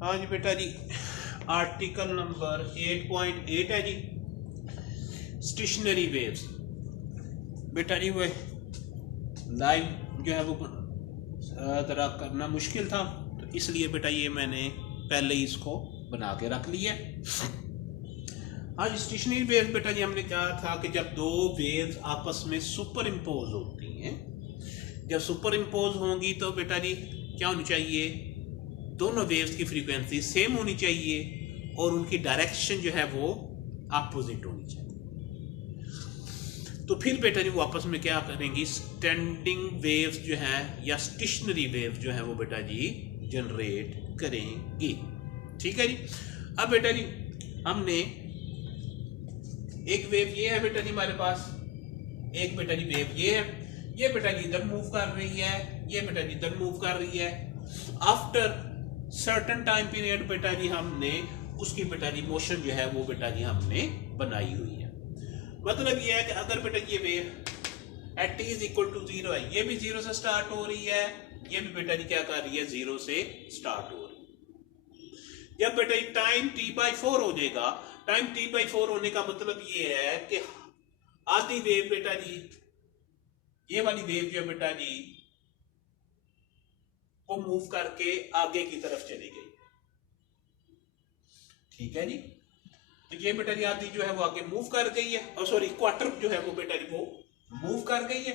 हाँ जी बेटा जी, article number 8.8 है जी, स्टेशनरी वेव्स। बेटा जी वो लाइव जो है वो ज़रा करना मुश्किल था, तो इसलिए बेटा ये मैंने पहले ही इसको बना के रख लिया। आज स्टेशनरी वेव्स बेटा जी हमने कहा था कि जब दो वेव्स आपस में सुपर इम्पोज होती हैं, जब सुपर इम्पोज होंगी तो बेटा जी क्या होनी चाहिए, दोनों वेव्स की फ्रीक्वेंसी सेम होनी चाहिए और उनकी डायरेक्शन जो है वो अपोजिट होनी चाहिए। तो फिर बेटा जी वो आपस में क्या करेंगी, स्टैंडिंग वेव्स जो है या स्टेशनरी वेव्स जो है वो बेटा जी जनरेट करेंगी। ठीक है जी। अब बेटा जी हमने एक वेव ये है बेटा जी हमारे पास, एक बेटा जी वेव ये बेटा जी इधर मूव कर रही है, ये बेटा जी इधर मूव कर रही है। आफ्टर सर्टेन टाइम पीरियड बेटा जी हमने उसकी बेटा जी मोशन जो है वो बेटा जी हमने बनाई हुई है। मतलब ये है कि अगर बेटा ये wave at t is equal to 0 है, ये भी 0 से स्टार्ट हो रही है, ये भी बेटा जी क्या कर रही है, 0 से स्टार्ट हो रही है। जब बेटा टाइम t/4 हो जाएगा, टाइम t/4 होने का मतलब ये है कि आधी वेव बेटा जी, ये वाली वेव जो बेटा जी वो मूव करके आगे की तरफ चली गई। ठीक है जी। तो ये बेटा जी आधी जो है वो आगे मूव कर गई है, और सॉरी क्वार्टर जो है वो बेटा जी वो मूव कर गई है।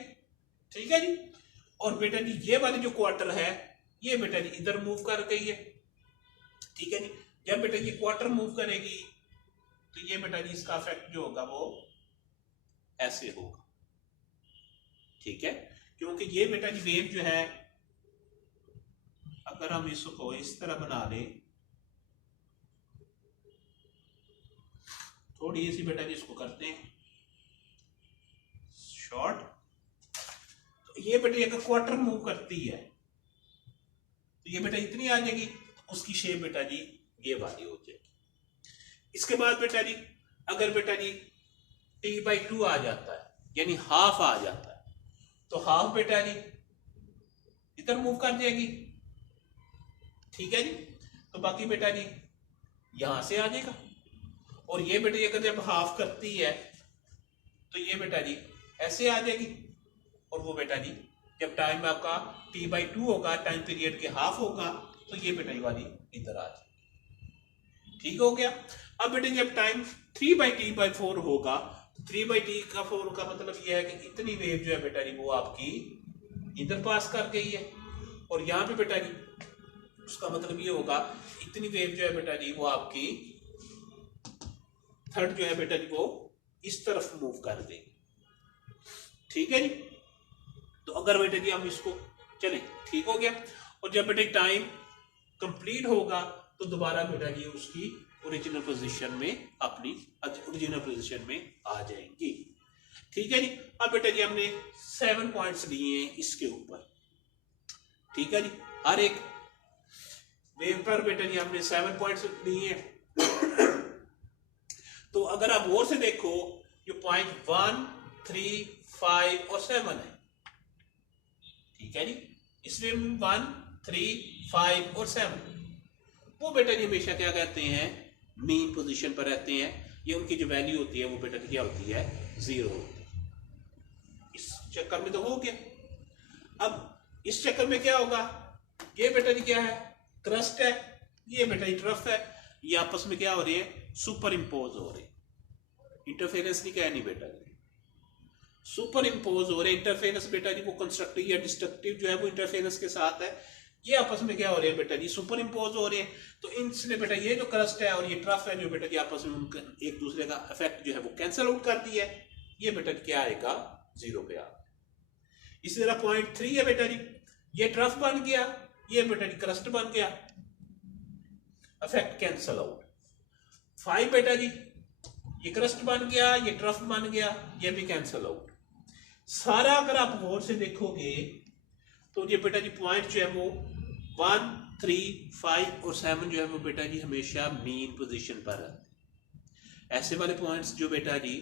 ठीक है जी। और बेटा जी ये वाली जो क्वार्टर है ये बेटा जी इधर मूव कर गई है। ठीक है जी। जब बेटा ये क्वार्टर मूव करेगी तो ये बेटा जी इसका इफेक्ट जो होगा वो ऐसे होगा। ठीक है। क्योंकि ये बेटा जी वेव जो है, अगर हम इसको इस तरह बना लें, थोड़ी सी बेटा जी इसको करते हैं शॉर्ट, तो ये बेटा अगर क्वार्टर मूव करती है तो ये बेटा इतनी आ जाएगी, तो उसकी शेप बेटा जी ये वाली हो जाएगी। इसके बाद बेटा जी अगर बेटा जी t/2 आ जाता है, यानी हाफ आ जाता है, तो हाफ बेटा जी इधर मूव कर जाएगी। ठीक है जी। तो बाकी बेटा जी यहां से आ जाएगा, और ये बेटा जी अगर जब हाफ करती है तो ये बेटा जी ऐसे आ जाएगी, और वो बेटा जी जब टाइम आपका t/2 होगा, टाइम पीरियड के हाफ होगा, तो ये बेटा जी वाली इधर आ जाएगी। ठीक हो गया। अब बेटा जब टाइम 3/t/4 होगा, 3/t/4 का मतलब ये है कि इतनी वेव जो है बेटा जी वो आपकी इधर पास कर गई है, और यहाँ पे बेटा जी उसका मतलब ये होगा इतनी वेव जो है बेटा जी वो आपकी थर्ड जो है बेटा जी वो इस तरफ मूव कर देगी। ठीक है जी। तो अगर बेटा जी हम इसको चले, ठीक हो गया। और जब बेटा टाइम कंप्लीट होगा तो दोबारा बेटा जी उसकी ओरिजिनल पोजीशन में, अपनी ओरिजिनल पोजीशन में आ जाएंगी। ठीक है जी। अब बेटा जी हमने 7 पॉइंट्स लिए हैं इसके ऊपर। ठीक है जी। हर एक वेव पर बेटा जी हमने 7 पॉइंट्स लिए हैं। तो अगर आप और से देखो, जो पॉइंट 1, 3, 5 और 7 है। ठीक है जी। इसमें 1, 3, 5 और 7 वो बेटा जी हमेशा क्या कहते हैं, मीन पोजीशन पर रहते हैं। ये उनकी जो वैल्यू होती है वो बेटा जी क्या होती है, 0 होती है। इस चक्कर में तो हो गया। अब इस चक्कर में क्या होगा, ये बेटा जी क्या है, क्रस्ट है, ये बेटा जी ट्रफ है, ये आपस में क्या हो रही है, सुपर इम्पोज हो रहे। इंटरफेरेंस नहीं कहनी बेटा जी, सुपर इम्पोज हो रहे। इंटरफेरेंस बेटा जी वो कंस्ट्रक्टिव या डिस्ट्रक्टिव जो है वो इंटरफेरेंस के साथ है। ये आपस में क्या हो रहे हैं बेटा जी, सुपर इम्पोज हो रहे हैं। तो इनसे बेटा ये जो क्रस्ट है और ये ट्रफ है जो बेटा जी आपस में उनका एक दूसरे का इफेक्ट जो है वो कैंसिल आउट कर दिया है। ये बेटा जी क्या आएगा, 0 पे आ। इसी तरह पॉइंट 3 है बेटा जी, ये ट्रफ बन गया, ये बेटा जी क्रस्ट बन गया, इफेक्ट कैंसिल आउट। 5 बेटा जी ये क्रस्ट बन गया, ये ट्रफ बन गया, ये भी कैंसिल आउट। सारा अगर आप गौर से देखोगे तो ये बेटा जी पॉइंट जो है वो 1, 3, 5 और 7 जो है वो बेटा जी हमेशा मीन पोजीशन पर रहते हैं। ऐसे वाले पॉइंट्स जो बेटा जी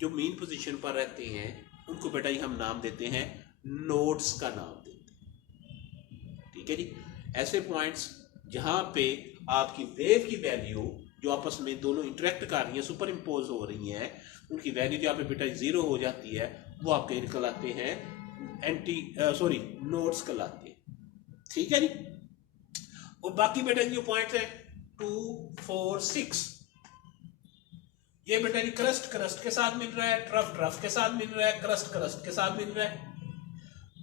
जो मीन पोजीशन पर रहते हैं उनको बेटा जी हम नाम देते हैं, नोड्स का नाम देते हैं। ठीक है जी। ऐसे पॉइंट्स जहां पे आपकी वेव की वैल्यू जो आपस में दोनों इंटरेक्ट कर रही है, सुपर इम्पोज हो रही हैं, उनकी वैल्यू जहाँ पे बेटा जीरो हो जाती है वो आपके कहलाते हैं नोड्स कहलाते हैं। ठीक है जी। और बाकी बेटा जो पॉइंट है 2, 4, 6, ये बेटा जी क्रस्ट क्रस्ट के साथ मिल रहा है, ट्रफ ट्रफ के साथ मिल रहा है, क्रस्ट क्रस्ट के साथ मिल रहा है।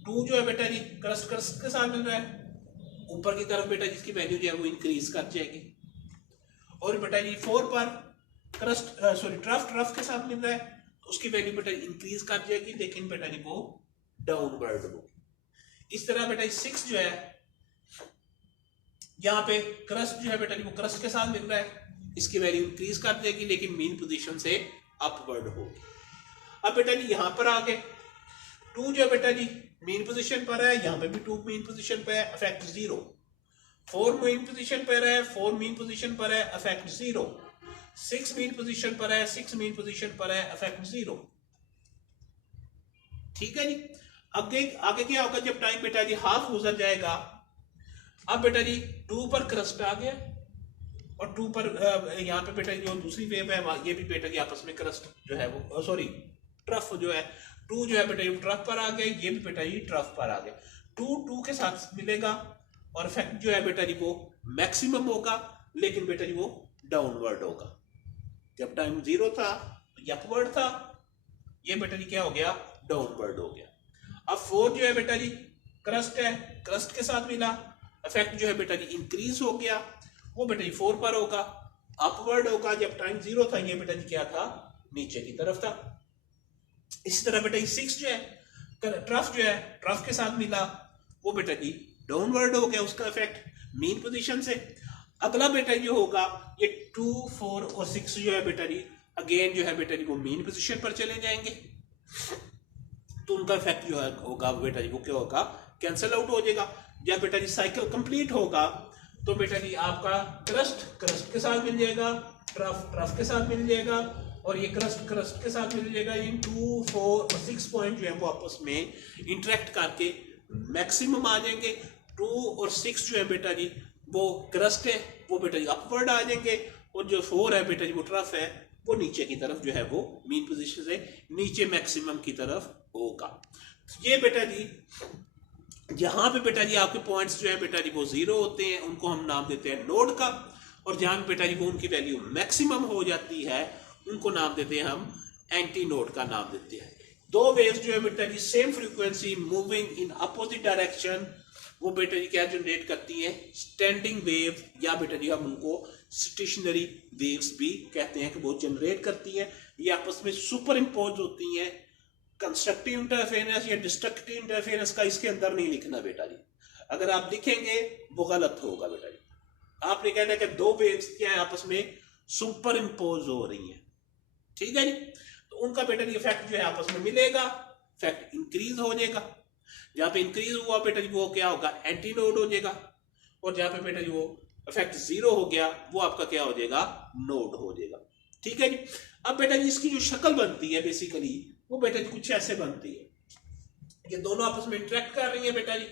2 जो है बेटा जी क्रस्ट क्रस्ट के साथ मिल रहा है, ऊपर की तरफ बेटा जिसकी वैल्यू जो है वो इंक्रीज कर जाएगी। और बेटा जी 4 पर ट्रफ ट्रफ के साथ मिल रहा है, उसकी वैल्यू बेटा इंक्रीज कर जाएगी, लेकिन बेटा जी वो डाउनवर्ड होगी। इस तरह बेटा 6 जो है यहाँ पे क्रस्ट जो है बेटा जी वो क्रस्ट के साथ मिल रहा है, इसकी वैल्यू इंक्रीज कर देगी, लेकिन मीन पोजीशन से अपवर्ड होगी। अब बेटा जी यहाँ पर आ गए 2 जो है बेटा जी मीन पोजीशन पर है, यहाँ पे भी 2 मीन पोजीशन पे है, इफेक्ट 0। 4 मीन पोजीशन पर है, 4 मीन पोजीशन पर है, इफेक्ट 0। 6 मीन पोजीशन पर है, 6 मीन पोजीशन पर है, इफेक्ट 0। ठीक है जी। आगे आगे क्या होगा जब टाइम बेटा जी हाफ गुजर जाएगा। अब बेटा जी 2 पर क्रस्ट आ गया और 2 पर यहाँ पे बेटा जो दूसरी वेव है ये भी बेटा जी आपस में क्रस्ट जो है वो ट्रफ जो है 2 जो है बेटा ये ट्रफ पर आ गया, ये भी बेटा जी ट्रफ पर आ गया। 2 के साथ मिलेगा और इफेक्ट जो है बेटा जी वो मैक्सिमम होगा, लेकिन बेटा जी वो डाउनवर्ड होगा। जब टाइम 0 था तो अपवर्ड था, ये बेटा जी क्या हो गया डाउनवर्ड हो गया। अब 4 जो है बेटा जी क्रस्ट है, क्रस्ट के साथ मिला, इफेक्ट जो है बेटा जी इंक्रीज हो गया, वो बेटा जी 4 पर होगा, अपवर्ड होगा। जब टाइम 0 था ये बेटा जी क्या था नीचे की तरफ था। इसी तरह बेटा 6 जो है ट्रफ जो है ट्रफ के साथ मिला, वो बेटा जी डाउनवर्ड हो गया उसका इफेक्ट मीन पोजीशन से। अगला बेटा जो होगा ये 2, 4 और 6 जो है बेटा जी अगेन जो है बेटा जी वो मीन पोजीशन पर चले जाएंगे, तो उनका इफेक्ट जो है होगा बेटा जी वो क्या होगा कैंसिल आउट हो जाएगा। जब बेटा जी साइकिल कंप्लीट होगा तो बेटा जी आपका क्रस्ट क्रस्ट के साथ मिल जाएगा, ट्रफ ट्रफ के साथ मिल जाएगा, और ये क्रस्ट क्रस्ट के साथ मिल जाएगा। इन 2, 4 और 6 पॉइंट जो है वो आपस में इंटरेक्ट करके मैक्सिमम आ जाएंगे। 2 और 6 जो है बेटा जी वो क्रस्ट है, वो बेटा जी अपवर्ड आ जाएंगे, और जो 4 है बेटा जी वो ट्रफ है, वो नीचे की तरफ जो है वो मीन पोजीशन से नीचे मैक्सिमम की तरफ होगा। ये बेटा जी जहां पे बेटा जी आपके पॉइंट्स जो है बेटा जी वो 0 होते हैं उनको हम नाम देते हैं नोड का, और जहां पे बेटा जी वो उनकी वैल्यू मैक्सिमम हो जाती है उनको नाम देते हैं हम एंटी नोड का नाम देते हैं। 2 वेव्स जो है बेटा जी same frequency moving in opposite direction, वो बेटा जी क्या जनरेट करती है स्टैंडिंग वेव, या बेटा जी हम उनको स्टेशनरी वेव्स भी कहते हैं कि वो जनरेट करती है। ये आपस में सुपर इम्पोज होती हैं। कंस्ट्रक्टिव इंटरफेरेंस या डिस्ट्रक्टिव इंटरफेरेंस का इसके अंदर नहीं लिखना बेटा जी, अगर आप लिखेंगे वो गलत होगा बेटा जी। आपने कहना है कि 2 वेव्स क्या है आपस में सुपर इम्पोज हो रही हैं, ठीक है जी, तो उनका बेटा जी इफेक्ट जो है आपस में मिलेगा, इफेक्ट इंक्रीज हो जाएगा। जहां पे इंक्रीज हुआ बेटा जी वो क्या होगा एंटी नोड हो जाएगा, और जहां पे बेटा जी वो इफेक्ट 0 हो गया वो आपका क्या हो जाएगा नोड हो जाएगा। ठीक है जी। अब बेटा जी इसकी जो शक्ल बनती है बेसिकली वो बेटा जी कुछ ऐसे बनती है, ये दोनों आपस में इंटरेक्ट कर रही है बेटा जी,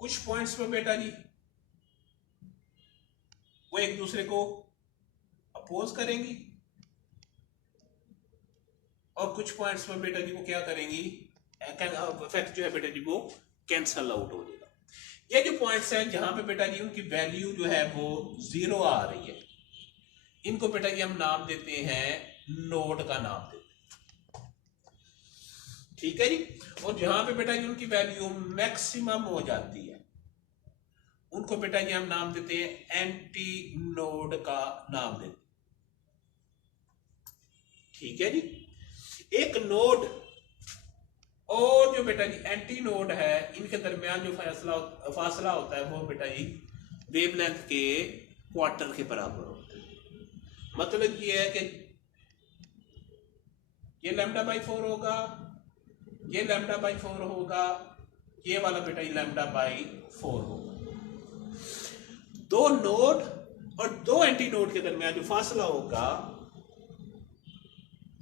कुछ पॉइंट्स पर बेटा जी वो एक दूसरे को अपोज करेंगी, और कुछ पॉइंट्स पर बेटा जी वो क्या करेंगी इफेक्ट जो है बेटा जी वो कैंसल आउट हो जाएगा। ये जो पॉइंट्स हैं जहां पे बेटा जी उनकी वैल्यू जो है वो 0 आ रही है, इनको बेटा जी हम नाम देते हैं नोड का नाम देते हैं, ठीक है जी। और जहां पे बेटा जी उनकी वैल्यू मैक्सिमम हो जाती है उनको बेटा जी हम नाम देते हैं एंटी नोड का नाम देते हैं, ठीक है जी। एक नोड और जो बेटा जी एंटी नोड है इनके दरमियान जो फासला होता है वो बेटा जी वेवलेंथ के क्वार्टर के बराबर होता है। मतलब ये है कि ये λ/4 होगा, ये λ/4 होगा, ये वाला बेटा जी λ/4 होगा। 2 नोड और दो एंटी नोड के दरमियान जो फासला होगा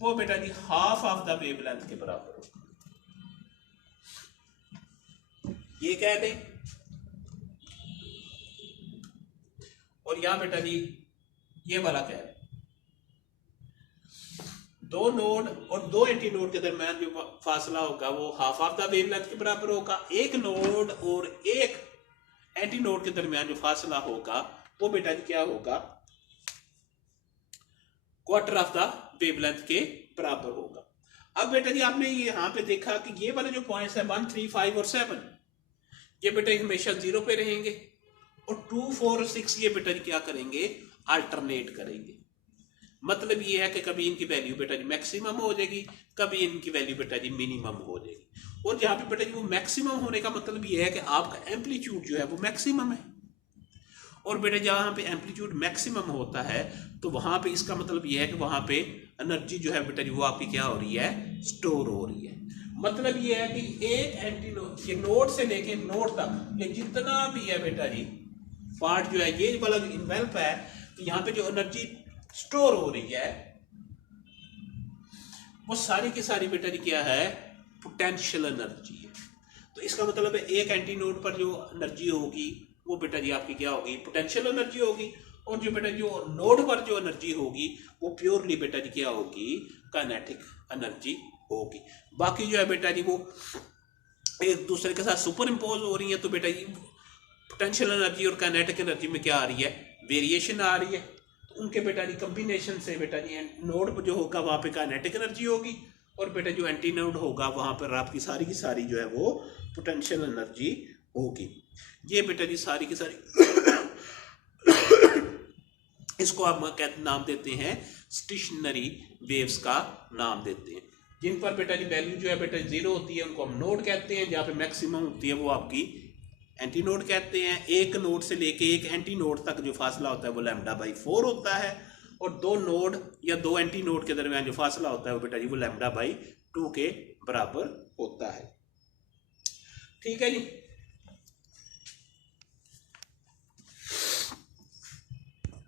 वो बेटा जी हाफ ऑफ द वेवलेंथ के बराबर होगा। ये कह दें, और यहां बेटा जी ये वाला कह दें, दो नोड और दो एंटी नोड के दरमियान जो फासला होगा वो हाफ ऑफ द वेवलेंथ के बराबर होगा। एक नोड और एक एंटी नोड के दरमियान जो फासला होगा वो बेटा जी क्या होगा, क्वार्टर ऑफ द वेवलेंथ के बराबर होगा। अब बेटा जी आपने यहां पे देखा कि ये वाले जो पॉइंट्स है 1, 3, 5 और 7 ये बेटा हमेशा 0 पे रहेंगे, और 2, 4 और 6 ये बेटा जी क्या करेंगे, अल्टरनेट करेंगे। मतलब ये है कि कभी इनकी वैल्यू बेटा जी मैक्सिमम हो जाएगी, कभी इनकी वैल्यू बेटा जी मिनिमम हो जाएगी। और जहां पे बेटा जी वो मैक्सिमम होने का मतलब ये है कि आपका एम्पलीट्यूड जो है वो मैक्सिमम है, और बेटा जहां पे एम्पलीट्यूड मैक्सिमम होता है तो वहां पे इसका मतलब ये है कि वहां पे एनर्जी जो है बेटा जी वो आपकी क्या हो रही है, स्टोर हो रही है। मतलब ये है कि एक एंटी नोड, ये नोड से लेके नोड तक ये जितना भी है बेटा जी पार्ट जो है, ये वाला जो इन्वेल्प है, तो यहाँ पे जो एनर्जी स्टोर हो रही है वो सारी की सारी बेटा जी क्या है, पोटेंशियल एनर्जी है। तो इसका मतलब है एक एंटी नोड पर जो एनर्जी होगी वो बेटा जी आपकी क्या होगी, पोटेंशियल एनर्जी होगी, और जो बेटा जो नोड पर जो एनर्जी होगी वो प्योरली बेटा जी क्या होगी, काइनेटिक एनर्जी होगी। बाकी जो है बेटा जी वो एक दूसरे के साथ सुपर इम्पोज हो रही है, तो बेटा जी पोटेंशियल एनर्जी और काइनेटिक एनर्जी में क्या आ रही है, वेरिएशन आ रही है। तो उनके बेटा जी कम्बिनेशन से बेटा जी नोड जो होगा वहाँ पे काइनेटिक एनर्जी होगी, और बेटा जो एंटी नोड होगा वहाँ पर आपकी सारी की सारी जो है वो पोटेंशियल एनर्जी होगी। ये बेटा जी सारी की सारी इसको आप नाम देते हैं स्टेशनरी वेव्स का नाम देते हैं, जिन पर बेटा जी वैल्यू जो है बेटा 0 होती है उनको हम नोड कहते हैं, जहाँ पे मैक्सिमम होती है वो आपकी एंटी नोड कहते हैं। एक नोड से लेके एक एंटी नोड तक जो फासला होता है वो λ/4 होता है, और दो नोड या दो एंटी नोड के दरमियान जो फासला होता है वो बेटा जी वो λ/2 के बराबर होता है। ठीक है जी।